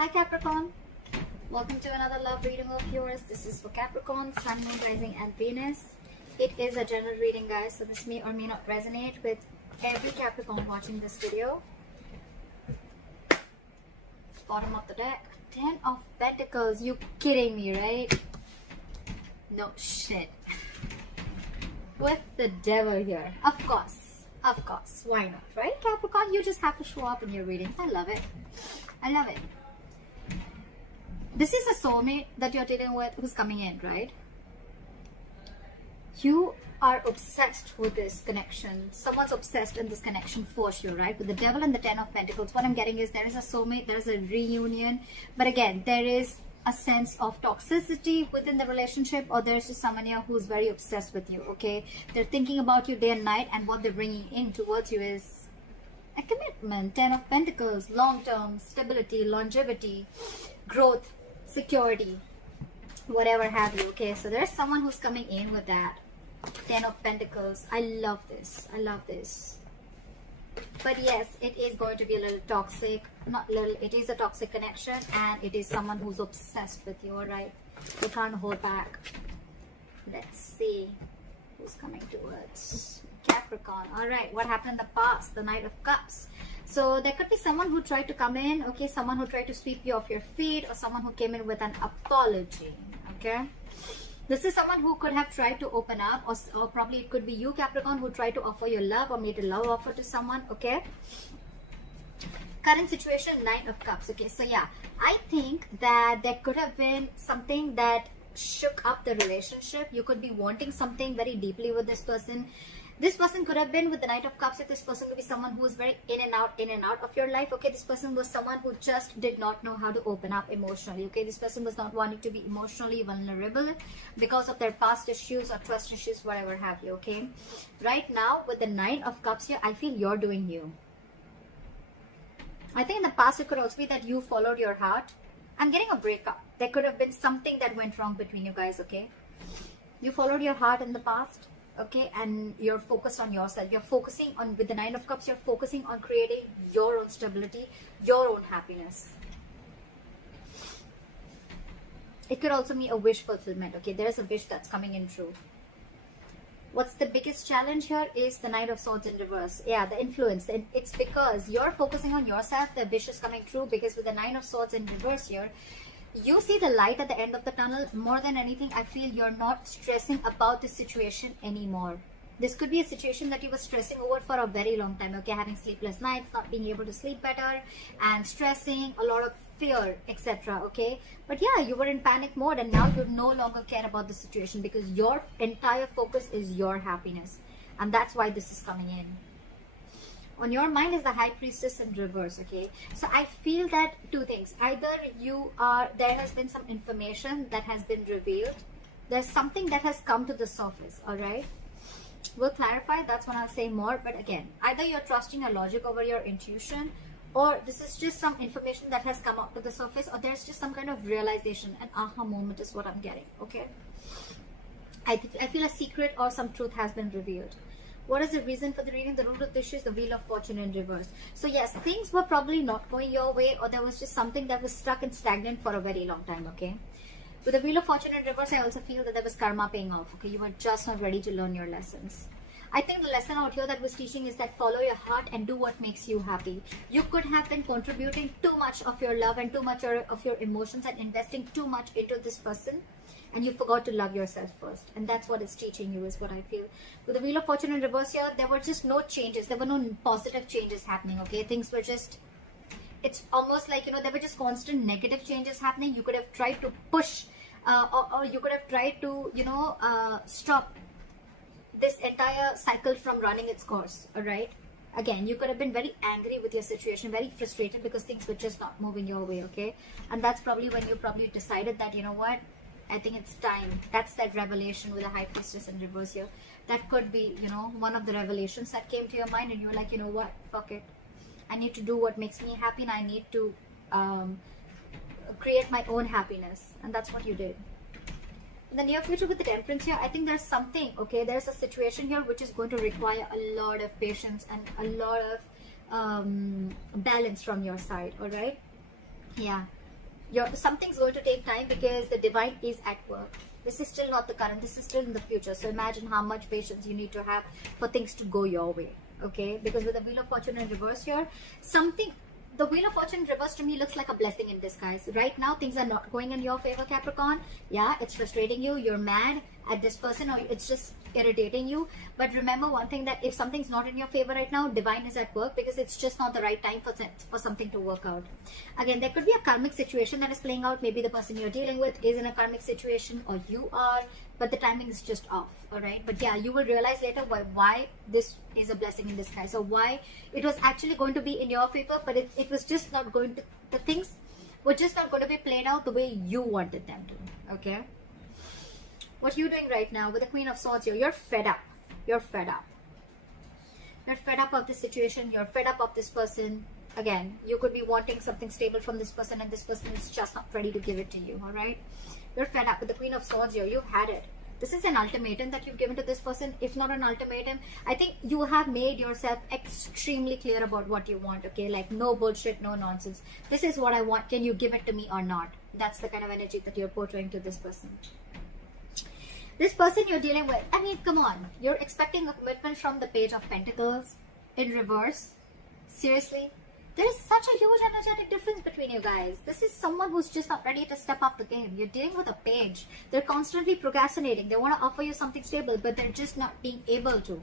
Hi Capricorn, welcome to another love reading of yours. This is for Capricorn, Sun, Moon, Rising and Venus. It is a general reading, guys, so this may or may not resonate with every Capricorn watching this video. Bottom of the deck, 10 of Pentacles. You kidding me, right? No shit. With the devil here. Of course, why not, right? Capricorn, you just have to show up in your readings. I love it. I love it. This is a soulmate that you're dealing with who's coming in, right? You are obsessed with this connection. Someone's obsessed in this connection for sure, right? With the devil and the 10 of Pentacles, what I'm getting is there is a soulmate, there is a reunion. But again, there is a sense of toxicity within the relationship, or there's just someone here who's very obsessed with you, okay? They're thinking about you day and night, and what they're bringing in towards you is a commitment. 10 of Pentacles, long-term stability, longevity, growth, security, whatever have you, okay? So there's someone who's coming in with that 10 of Pentacles. I love this. I love this. But yes, it is going to be a little toxic. Not little, it is a toxic connection, and it is someone who's obsessed with you, alright? You can't hold back. Let's see who's coming towards Capricorn. Alright, what happened in the past? The Knight of Cups. So there could be someone who tried to come in, okay? Someone who tried to sweep you off your feet, or someone who came in with an apology, okay? This is someone who could have tried to open up, or probably it could be you, Capricorn, who tried to offer your love or made a love offer to someone, okay? Current situation, 9 of Cups, okay? So yeah, I think that there could have been something that shook up the relationship. You could be wanting something very deeply with this person. This person could have been with the Knight of Cups. If this person could be someone who is very in and out of your life, okay? This person was someone who just did not know how to open up emotionally, okay? This person was not wanting to be emotionally vulnerable because of their past issues or trust issues, whatever have you, okay? Right now, with the 9 of Cups here, I feel you're doing you. I think in the past, it could also be that you followed your heart. I'm getting a breakup. There could have been something that went wrong between you guys, okay? You followed your heart in the past, okay, and you're focused on yourself. You're focusing on, with the 9 of Cups, you're focusing on creating your own stability, your own happiness. It could also be a wish fulfillment, okay? There's a wish that's coming in true. What's the biggest challenge here is the Knight of Swords in reverse. Yeah, the influence. It's because you're focusing on yourself, the wish is coming true, because with the 9 of Swords in reverse here, you see the light at the end of the tunnel. More than anything, I feel you're not stressing about the situation anymore. This could be a situation that you were stressing over for a very long time, okay? Having sleepless nights, not being able to sleep better, and stressing, a lot of fear, etc., okay? But yeah, you were in panic mode, and now you no longer care about the situation because your entire focus is your happiness. And that's why this is coming in. On your mind is the High Priestess in reverse, okay? So I feel that two things. Either there has been some information that has been revealed. There's something that has come to the surface, all right? We'll clarify. That's when I'll say more. But again, either you're trusting your logic over your intuition, or this is just some information that has come up to the surface, or there's just some kind of realization. An aha moment is what I'm getting, okay? I feel a secret or some truth has been revealed. What is the reason for the reading? The root of the issue is the Wheel of Fortune in reverse. So yes, things were probably not going your way, or there was just something that was stuck and stagnant for a very long time, okay? With the Wheel of Fortune in reverse, I also feel that there was karma paying off, okay? You were just not ready to learn your lessons. I think the lesson out here that was teaching is that follow your heart and do what makes you happy. You could have been contributing too much of your love and too much of your emotions and investing too much into this person, and you forgot to love yourself first. And that's what it's teaching you, is what I feel. With the Wheel of Fortune in reverse here, there were just no changes. There were no positive changes happening, okay? Things were just, it's almost like, you know, there were just constant negative changes happening. You could have tried to push, or you could have tried to, you know, stop this entire cycle from running its course, all right? Again, you could have been very angry with your situation, very frustrated because things were just not moving your way, okay? And that's probably when you probably decided that, you know what, I think it's time. That's that revelation with the High Priestess in reverse here. That could be, you know, one of the revelations that came to your mind, and you're like, you know what, fuck it. I need to do what makes me happy, and I need to create my own happiness. And that's what you did. In the near future with the Temperance here, I think there's something, okay, there's a situation here which is going to require a lot of patience and a lot of balance from your side, all right? Yeah, something's going to take time because the divine is at work. This is still not the current, this is still in the future. So imagine how much patience you need to have for things to go your way. Okay, because with the Wheel of Fortune in reverse here, the Wheel of Fortune reverse to me looks like a blessing in disguise. Right now, things are not going in your favor, Capricorn. Yeah, it's frustrating you. You're mad at this person, or it's just irritating you. But remember one thing, that if something's not in your favor right now, divine is at work, because it's just not the right time for something to work out. Again, there could be a karmic situation that is playing out. Maybe the person you're dealing with is in a karmic situation, or you are, but the timing is just off. All right, but yeah, you will realize later why this is a blessing in disguise, or why it was actually going to be in your favor, but it was just not going to, the things were just not going to be played out the way you wanted them to. Okay, what you're doing right now with the Queen of Swords here, you're fed up. You're fed up. You're fed up of the situation. You're fed up of this person. Again, you could be wanting something stable from this person, and this person is just not ready to give it to you. All right, you're fed up with the Queen of Swords here. You've had it. This is an ultimatum that you've given to this person. If not an ultimatum, I think you have made yourself extremely clear about what you want, okay? Like, no bullshit, no nonsense. This is what I want. Can you give it to me or not? That's the kind of energy that you're portraying to this person. This person you're dealing with, I mean, come on. You're expecting a commitment from the Page of Pentacles in reverse. Seriously? There is such a huge energetic difference between you guys. This is someone who's just not ready to step up the game. You're dealing with a page. They're constantly procrastinating. They want to offer you something stable, but they're just not being able to.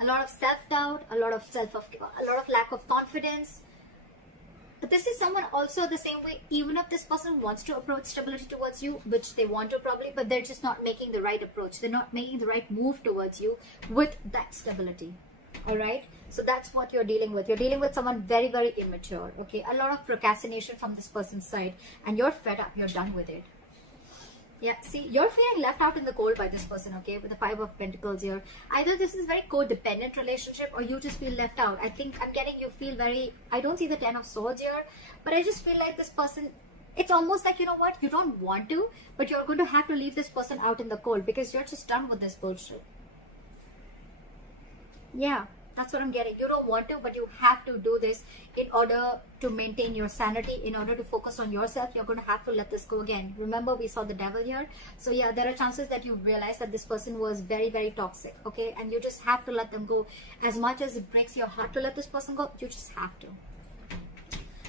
A lot of self-doubt, a lot of lack of confidence. But this is someone also the same way, even if this person wants to approach stability towards you, which they want to probably, but they're just not making the right approach. They're not making the right move towards you with that stability. All right, so that's what you're dealing with. You're dealing with someone very, very immature. Okay, a lot of procrastination from this person's side, and you're fed up. You're done with it. Yeah, see, you're feeling left out in the cold by this person. Okay, with the Five of Pentacles here, either this is very codependent relationship, or you just feel left out. I think I'm getting you feel very, I don't see the Ten of Swords here, but I just feel like this person, it's almost like, you know what, you don't want to, but you're going to have to leave this person out in the cold because you're just done with this bullshit. Yeah, that's what I'm getting. You don't want to, but you have to do this in order to maintain your sanity, in order to focus on yourself. You're going to have to let this go again. Remember, we saw the Devil here. So yeah, there are chances that you realize that this person was very, very toxic. Okay, and you just have to let them go. As much as it breaks your heart to let this person go, you just have to.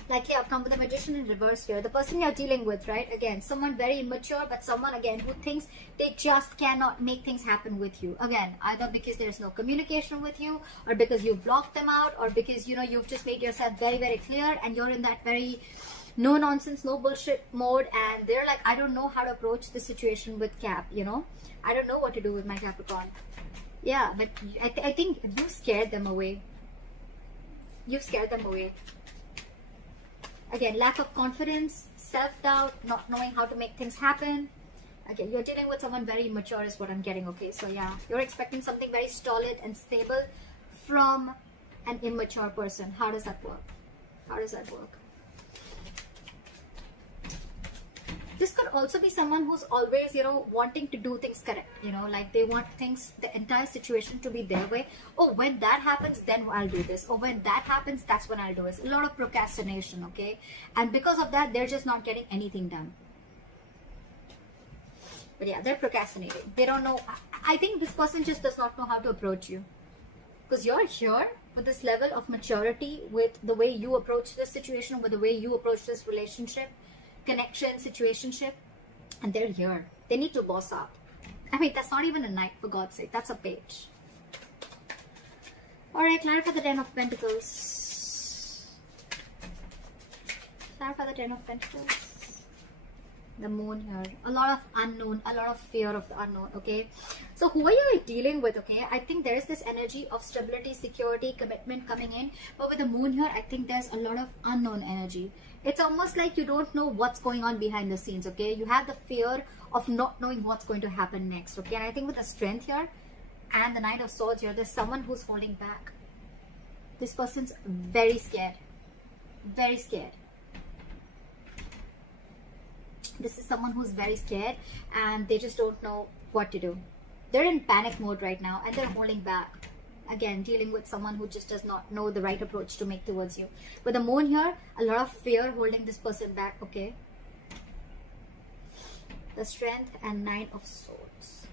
Like here, come with the Magician in reverse here. The person you're dealing with, right? Again, someone very immature, but someone, again, who thinks they just cannot make things happen with you. Again, either because there's no communication with you, or because you blocked them out, or because, you know, you've just made yourself very, very clear, and you're in that very no nonsense, no bullshit mode, and they're like, I don't know how to approach the situation with Cap, you know? I don't know what to do with my Capricorn. Yeah, but I think you scared them away. You've scared them away. Again, lack of confidence, self-doubt, not knowing how to make things happen. Again, you're dealing with someone very immature is what I'm getting, okay? So yeah, you're expecting something very solid and stable from an immature person. How does that work? How does that work? This could also be someone who's always, you know, wanting to do things correct. You know, like they want things, the entire situation to be their way. Oh, when that happens, then I'll do this. Or when that happens, that's when I'll do this. A lot of procrastination, okay? And because of that, they're just not getting anything done. But yeah, they're procrastinating. They don't know. I think this person just does not know how to approach you. Because you're here with this level of maturity, with the way you approach this situation, with the way you approach this relationship, connection, situationship, and they're here. They need to boss up. I mean, that's not even a knight, for God's sake. That's a page. Alright, clarify the Ten of Pentacles. Clarify the Ten of Pentacles. The Moon here. A lot of unknown, a lot of fear of the unknown, okay? So who are you dealing with, okay? I think there is this energy of stability, security, commitment coming in. But with the Moon here, I think there's a lot of unknown energy. It's almost like you don't know what's going on behind the scenes, okay? You have the fear of not knowing what's going to happen next, okay? And I think with the Strength here and the Knight of Swords here, there's someone who's holding back. This person's very scared. Very scared. This is someone who's very scared and they just don't know what to do. They're in panic mode right now and they're holding back. again, dealing with someone who just does not know the right approach to make towards you. With the moon here, a lot of fear holding this person back, okay? The Strength and Nine of Swords.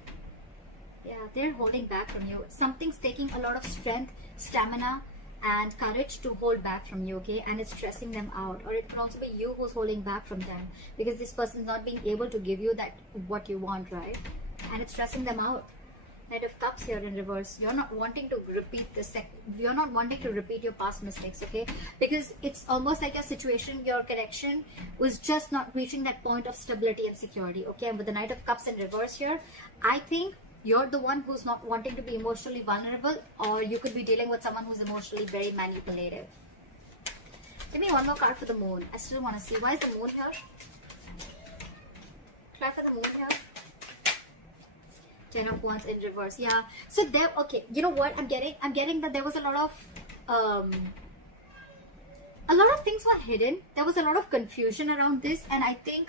Yeah, they're holding back from you. Something's taking a lot of strength, stamina, and courage to hold back from you, okay? And it's stressing them out. Or it could also be you who's holding back from them, because this person's not being able to give you that what you want, right? And it's stressing them out. Knight of Cups here in reverse. You're not wanting to repeat you're not wanting to repeat your past mistakes, okay? Because it's almost like your situation, your connection was just not reaching that point of stability and security, okay? And with the Knight of Cups in reverse here, I think you're the one who's not wanting to be emotionally vulnerable, or you could be dealing with someone who's emotionally very manipulative. Give me one more card for the moon. I still want to see. Why is the moon here? Try for the moon here. 10 of Wands in reverse. Yeah. So there, okay, you know what I'm getting that there was a lot of things were hidden. There was a lot of confusion around this, and I think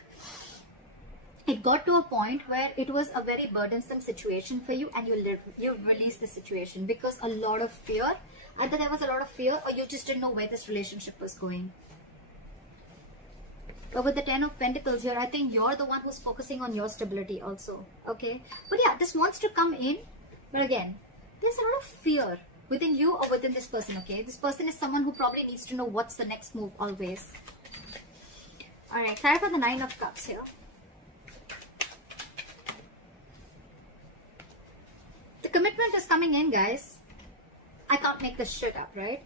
it got to a point where it was a very burdensome situation for you, and you released the situation because a lot of fear. Either there was a lot of fear, or you just didn't know where this relationship was going. But with the 10 of Pentacles here, I think you're the one who's focusing on your stability also, okay? But yeah, this wants to come in, but again, there's a lot of fear within you or within this person, okay? This person is someone who probably needs to know what's the next move always. All right, clarify the 9 of Cups here. The commitment is coming in, guys. I can't make this shit up, right?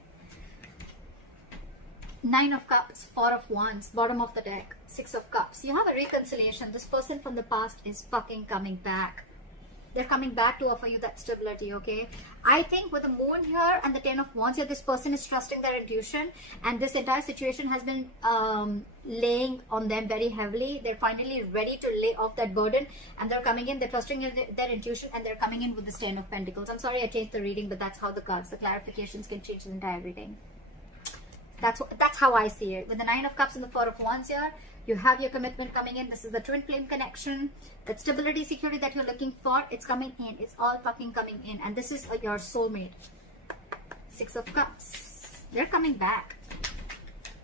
9 of Cups, 4 of Wands, bottom of the deck, 6 of Cups. You have a reconciliation. This person from the past is fucking coming back. They're coming back to offer you that stability, okay? I think with the moon here and the 10 of Wands here, this person is trusting their intuition, and this entire situation has been laying on them very heavily. They're finally ready to lay off that burden, and they're coming in, they're trusting in their intuition, and they're coming in with the 10 of Pentacles. I'm sorry I changed the reading, but that's how the cards, the clarifications can change the entire reading. That's how I see it. With the 9 of Cups and the 4 of Wands here, you have your commitment coming in. This is the twin flame connection. That stability, security that you're looking for, it's coming in. It's all fucking coming in. And this is your soulmate. 6 of Cups. They're coming back.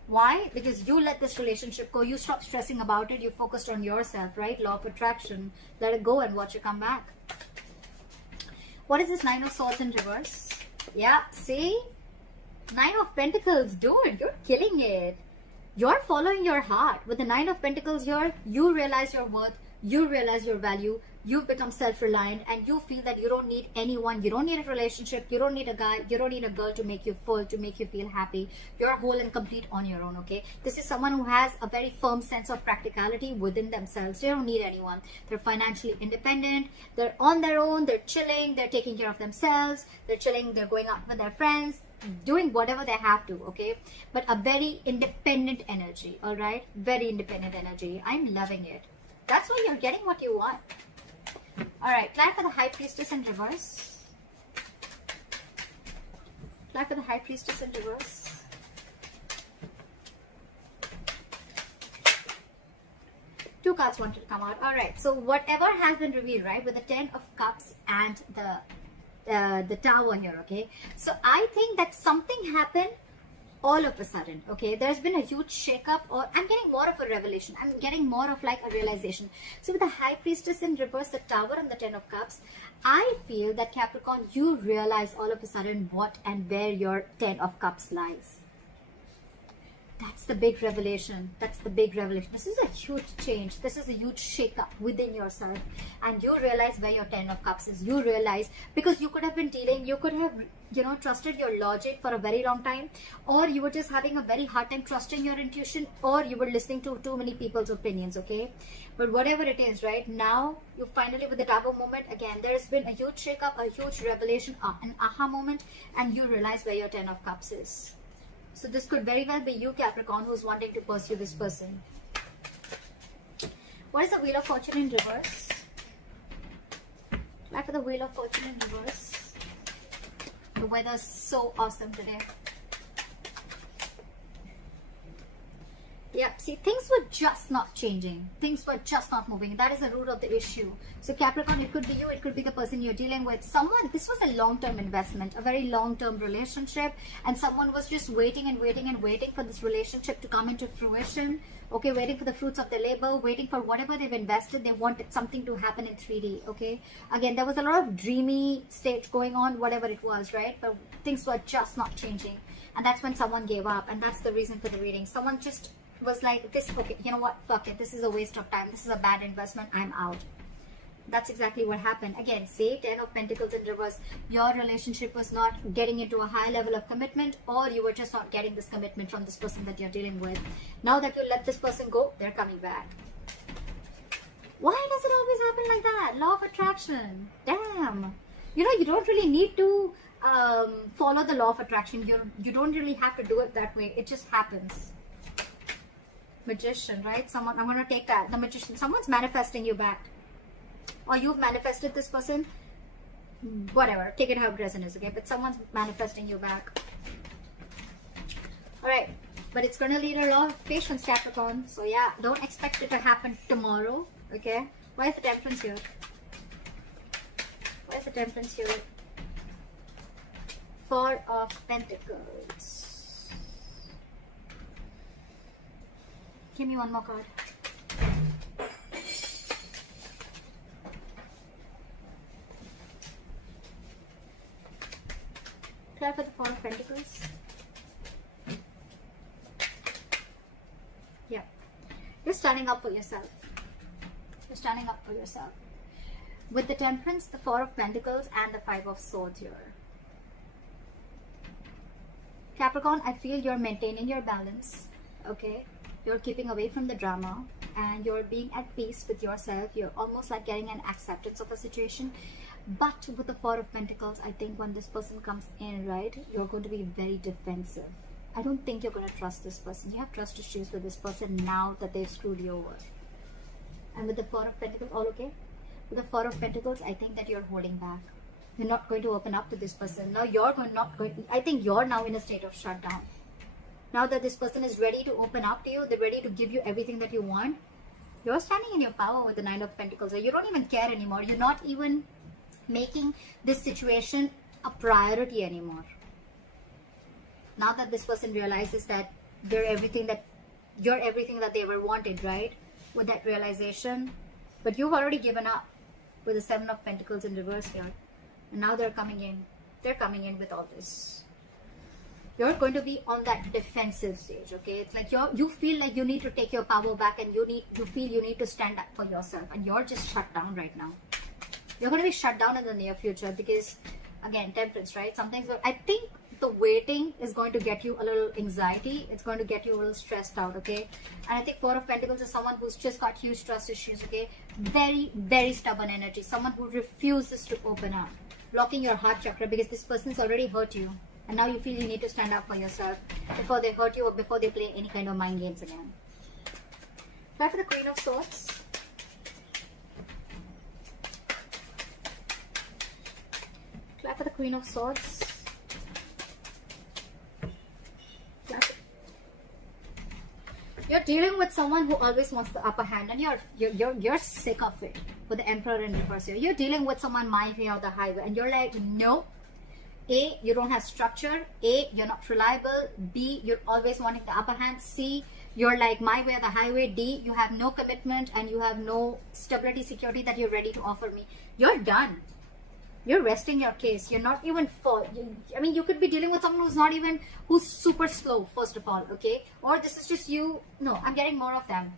Why? Because you let this relationship go. You stop stressing about it. You focused on yourself, right? Law of attraction. Let it go and watch it come back. What is this 9 of Swords in reverse? Yeah, see? 9 of Pentacles, dude, you're killing it. You're following your heart. With the 9 of Pentacles here, you realize your worth, you realize your value, you've become self-reliant, and you feel that you don't need anyone, you don't need a relationship, you don't need a guy, you don't need a girl to make you full, to make you feel happy. You're whole and complete on your own, okay? This is someone who has a very firm sense of practicality within themselves. They don't need anyone. They're financially independent, they're on their own, they're chilling, they're taking care of themselves, they're chilling, they're going out with their friends, doing whatever they have to, okay? But a very independent energy, all right? Very independent energy. I'm loving it. That's why you're getting what you want. All right, clap for the High Priestess in reverse. Clap for the High Priestess in reverse. Two cards wanted to come out. All right, so whatever has been revealed, right, with the 10 of Cups and the Tower here, okay? So I think that something happened all of a sudden, okay? There's been a huge shake-up, or I'm getting more of a revelation. I'm getting more of like a realization. So with the High Priestess in reverse, the Tower and the 10 of Cups, I feel that Capricorn, you realize all of a sudden what and where your 10 of Cups lies. That's the big revelation. That's the big revelation. This is a huge change. This is a huge shake-up within yourself. And you realize where your 10 of Cups is. You realize, because you could have been dealing, you could have, you know, trusted your logic for a very long time. Or you were just having a very hard time trusting your intuition. Or you were listening to too many people's opinions, okay? But whatever it is, right? Now, you finally, with the Tower moment, again, there's been a huge shake-up, a huge revelation, an aha moment. And you realize where your 10 of Cups is. So this could very well be you, Capricorn, who's wanting to pursue this person. What is the Wheel of Fortune in reverse? Back for the Wheel of Fortune in reverse. The weather is so awesome today. Yep, see, things were just not changing. Things were just not moving. That is the root of the issue. So Capricorn, it could be you, it could be the person you're dealing with. Someone, this was a long-term investment, a very long-term relationship, and someone was just waiting and waiting and waiting for this relationship to come into fruition. Okay, waiting for the fruits of their labor, waiting for whatever they've invested. They wanted something to happen in 3D, okay? Again, there was a lot of dreamy state going on, whatever it was, right? But things were just not changing. And that's when someone gave up, and that's the reason for the reading. Someone just was like, this, okay, you know what, fuck it, this is a waste of time, this is a bad investment, I'm out. That's exactly what happened. Again, say 10 of Pentacles in reverse. Your relationship was not getting into a high level of commitment, or you were just not getting this commitment from this person that you're dealing with. Now that you let this person go, they're coming back. Why does it always happen like that? Law of attraction. Damn. You know, you don't really need to follow the law of attraction. You don't really have to do it that way. It just happens. Magician, right? Someone, I'm going to take that. The Magician. Someone's manifesting you back. Or you've manifested this person. Whatever. Take it how it resonates, okay? But someone's manifesting you back. Alright. But it's going to need a lot of patience, Capricorn. So yeah, don't expect it to happen tomorrow, okay? Why is the Temperance here? Why is the Temperance here? Four of Pentacles. Give me one more card. Clear for the Four of Pentacles. Yeah. You're standing up for yourself. You're standing up for yourself. With the Temperance, the Four of Pentacles, and the Five of Swords here. Capricorn, I feel you're maintaining your balance. Okay? You're keeping away from the drama. And you're being at peace with yourself. You're almost like getting an acceptance of a situation. But with the Four of Pentacles, I think when this person comes in, right, you're going to be very defensive. I don't think you're going to trust this person. You have trust issues with this person now that they've screwed you over. And with the Four of Pentacles, all okay? With the Four of Pentacles, I think that you're holding back. You're not going to open up to this person. Now I think you're now in a state of shutdown. Now that this person is ready to open up to you, they're ready to give you everything that you want. You're standing in your power with the Nine of Pentacles. You don't even care anymore. You're not even making this situation a priority anymore. Now that this person realizes that you're everything that they ever wanted, right? With that realization. But you've already given up with the Seven of Pentacles in reverse here. And now they're coming in. They're coming in with all this. You're going to be on that defensive stage, okay? It's like you feel like you need to take your power back, and you feel you need to stand up for yourself, and you're just shut down right now. You're going to be shut down in the near future because, again, Temperance, right? I think the waiting is going to get you a little anxiety. It's going to get you a little stressed out, okay? And I think Four of Pentacles is someone who's just got huge trust issues, okay? Very, very stubborn energy. Someone who refuses to open up. Blocking your heart chakra because this person's already hurt you. And now you feel you need to stand up for yourself before they hurt you or before they play any kind of mind games again. Try for the Queen of Swords. Try for the Queen of Swords. You're dealing with someone who always wants the upper hand, and you're sick of it. With the Emperor in reverse here, you're dealing with someone my way or the highway, and you're like, no. A, you don't have structure. A, you're not reliable. B, you're always wanting the upper hand. C, you're like my way or the highway. D, you have no commitment and you have no stability, security that you're ready to offer me. You're done. You're resting your case. You're not even I mean, you could be dealing with someone who's super slow, first of all, okay? Or this is just you. No, I'm getting more of them.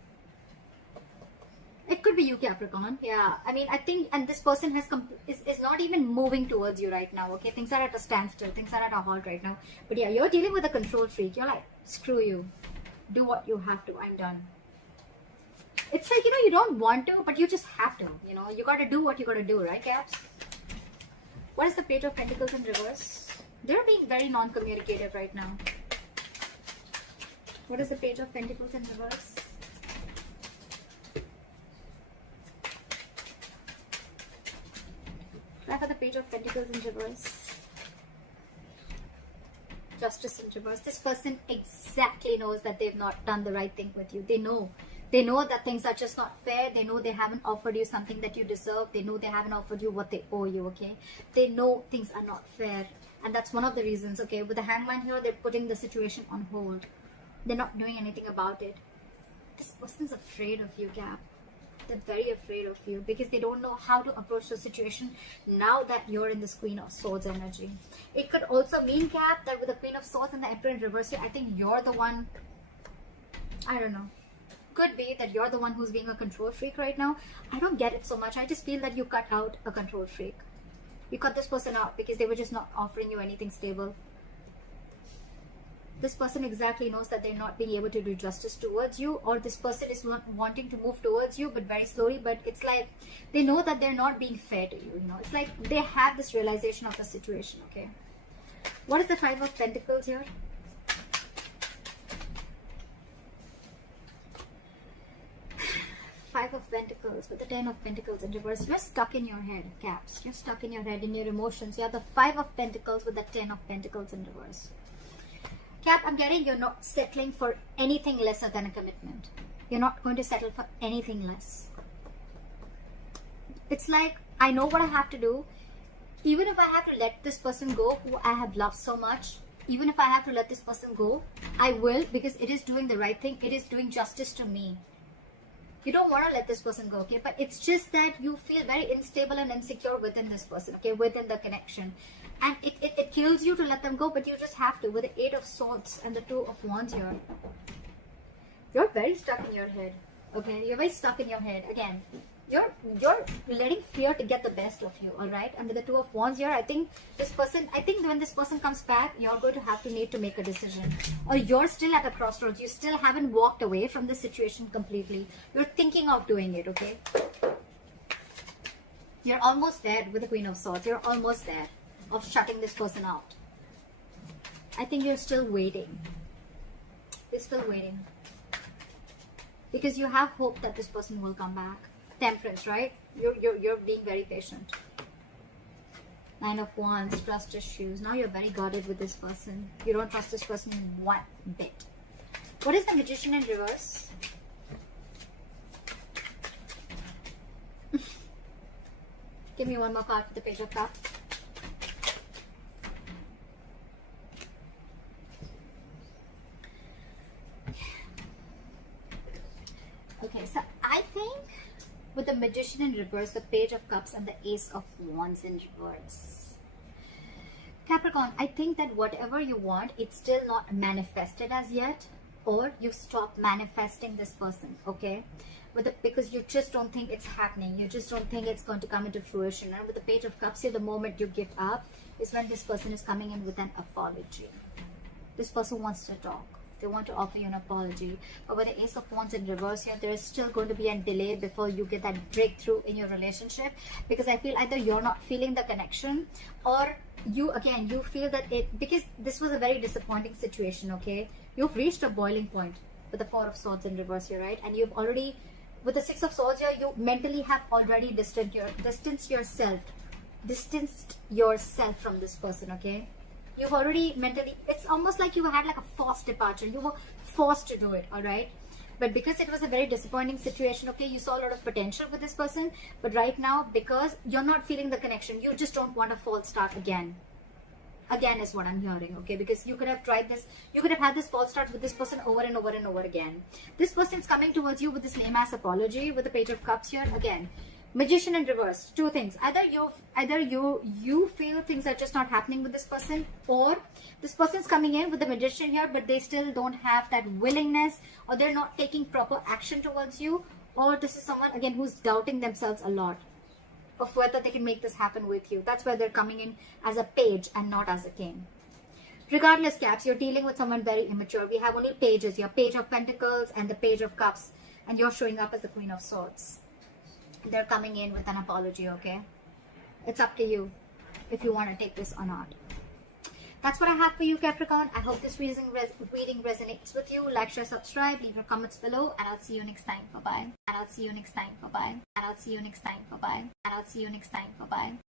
It could be you, Capricorn. Yeah, I mean, I think, and this person is not even moving towards you right now, okay? Things are at a standstill. Things are at a halt right now. But yeah, you're dealing with a control freak. You're like, screw you. Do what you have to. I'm done. It's like, you know, you don't want to, but you just have to. You know, you got to do what you got to do, right, Caps? What is the Page of Pentacles in reverse? They're being very non-communicative right now. What is the Page of Pentacles in reverse? Try for the Page of Pentacles in reverse. Justice in reverse. This person exactly knows that they've not done the right thing with you. They know. They know that things are just not fair. They know they haven't offered you something that you deserve. They know they haven't offered you what they owe you, okay? They know things are not fair. And that's one of the reasons, okay? With the Hangman here, they're putting the situation on hold. They're not doing anything about it. This person's afraid of you, Cap. They're very afraid of you because they don't know how to approach the situation now that you're in this Queen of Swords energy. It could also mean, Cap, that with the Queen of Swords and the Emperor in reverse here, I think you're the one, I don't know. Could be that you're the one who's being a control freak right now. I don't get it so much. I just feel that you cut out a control freak. You cut this person out because they were just not offering you anything stable. This person exactly knows that they're not being able to do justice towards you, or this person is not wanting to move towards you, but very slowly. But it's like they know that they're not being fair to you. You know, it's like they have this realization of the situation. Okay, what is the Five of Pentacles here? Five of Pentacles with the 10 of Pentacles in reverse. You're stuck in your head, Caps. You're stuck in your head, in your emotions. You have the Five of Pentacles with the 10 of Pentacles in reverse. Cap, I'm getting you're not settling for anything lesser than a commitment. You're not going to settle for anything less. It's like, I know what I have to do. Even if I have to let this person go who I have loved so much, even if I have to let this person go, I will, because it is doing the right thing. It is doing justice to me. You don't want to let this person go, okay? But it's just that you feel very unstable and insecure within this person, okay? Within the connection. And it kills you to let them go, but you just have to. With the Eight of Swords and the Two of Wands here. You're very stuck in your head, okay? You're very stuck in your head. Again, you're letting fear to get the best of you, alright? And with the Two of Wands here, I think when this person comes back, you're going to need to make a decision. Or you're still at a crossroads. You still haven't walked away from the situation completely. You're thinking of doing it, okay? You're almost there with the Queen of Swords. You're almost there of shutting this person out. I think you're still waiting. You're still waiting. Because you have hope that this person will come back. Temperance, right? You're being very patient. Nine of Wands, trust issues. Now you're very guarded with this person. You don't trust this person one bit. What is the Magician in reverse? Give me one more card for the Page of Cups. Okay, so I think with the Magician in reverse, the Page of Cups and the Ace of Wands in reverse. Capricorn, I think that whatever you want, it's still not manifested as yet, or you stop manifesting this person, okay? Because you just don't think it's happening. You just don't think it's going to come into fruition. And with the Page of Cups here, the moment you give up is when this person is coming in with an apology. This person wants to talk. They want to offer you an apology. But with the Ace of Wands in reverse here, there is still going to be a delay before you get that breakthrough in your relationship. Because I feel either you're not feeling the connection, or you feel that because this was a very disappointing situation, okay? You've reached a boiling point with the Four of Swords in reverse here, right? And you've already, with the Six of Swords here, you mentally have already distanced yourself from this person, okay? You've already mentally, it's almost like you had like a forced departure. You were forced to do it, all right? But because it was a very disappointing situation, okay, you saw a lot of potential with this person. But right now, because you're not feeling the connection, you just don't want a false start again. Again is what I'm hearing, okay? Because you could have tried this, you could have had this false start with this person over and over and over again. This person's coming towards you with this lame-ass apology with the Page of Cups here. Again, Magician in reverse. Two things. Either you feel things are just not happening with this person, or this person's coming in with the Magician here, but they still don't have that willingness, or they're not taking proper action towards you, or this is someone again who's doubting themselves a lot of whether they can make this happen with you. That's why they're coming in as a page and not as a king. Regardless, Caps, you're dealing with someone very immature. We have only pages. Your Page of Pentacles and the Page of Cups, and you're showing up as the Queen of Swords. They're coming in with an apology, okay? It's up to you if you want to take this or not. That's what I have for you, Capricorn. I hope this reading resonates with you. Like, share, subscribe, leave your comments below, and I'll see you next time. Bye-bye. And I'll see you next time. Bye-bye. And I'll see you next time. Bye-bye. And I'll see you next time. Bye-bye.